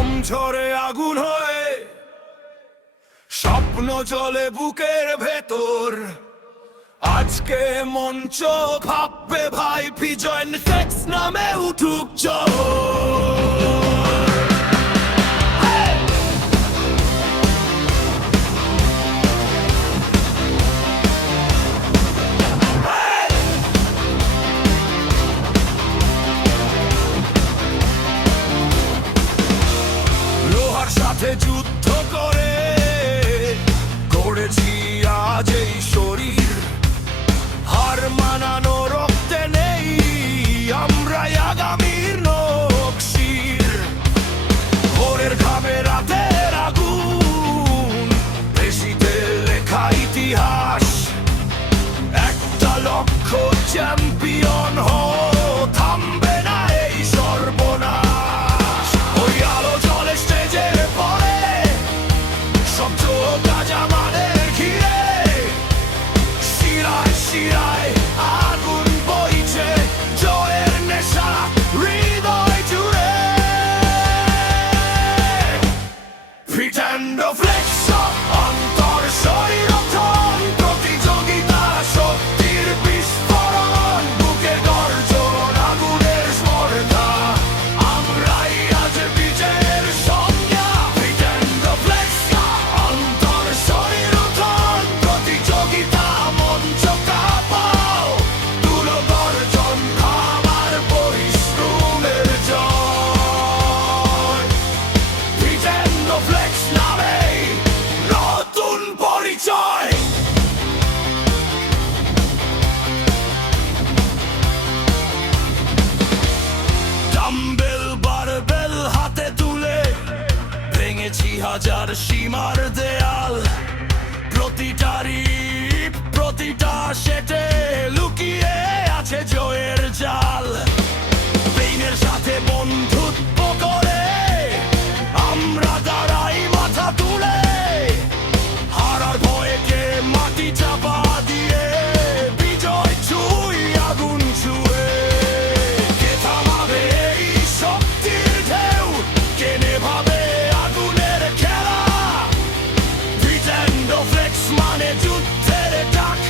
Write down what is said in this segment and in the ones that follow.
ঘাম ঝরে আগুন হয়ে, স্বপ্ন জ্বলে বুকের ভেতর। আজকে মঞ্চ ভাববে ভাই বিজয় সেক্স নামে উঠুক জোর। লোহার সাথে যুদ্ধ করে গড়েছি আজ এই শরীর। হার মানানো রক্তে নেই আমরাই আগামীর নকশির। ভোরের ঘামে রাতের আগুন, পেশিতে লেখা ইতিহাস। একটা লক্ষ্য চ্যাম্পিয়ন থামবে না এই সর্বনাশ। ওই আলো জলে স্টেজের পরে, সব চোখ আজ আমাদের ঘিরে। শিরায় শিরায় আগুন বইছে, জয়ের নেশা হৃদয় জুড়ে। ফিট অ্যান্ড ফ্লেক্সন, অন্তর শরীর অথন, প্রতিযোগিতা শক্তির বিস্ফোরণ। বুকে গর্জন আগুনের স্পর্ধা, আমরাই আজ বিজয়ের সংজ্ঞা। ফিট অ্যান্ড ফ্লেক্সন, অন্তর শরীর অথন, প্রতিযোগিতা মঞ্চ কাঁপাও। তুলো গর্জন আমার পরিশ্রমের জয়। ফিট অ্যান্ড ফ্লেক্স নামে নতুন পরিচয়। ডাম্বেল বারবেল হাতে তুলে ভেঙেছি হাজার সীমার দেয়াল। প্রতিটা রিপ, প্রতিটা সেটে লুকিয়ে আছে জয়ের জাল। পেইনের সাথে বন্ধুত্ব করে আমরা দাঁড়াই মাথা তুলে। হারার ভয়কে মাটি চাপা দিয়ে বিজয় ছুঁই আগুন ছুঁয়ে। কে থামাবে এই শক্তির ঢেউ, কে নেভাবে আগুনের খেলা। ফিট অ্যান্ড ফ্লেক্স মানে যুদ্ধের ডাক,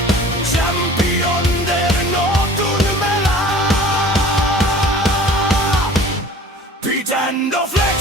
চ্যাম্পিয়নদের নতুন মেলা। Fit and flakes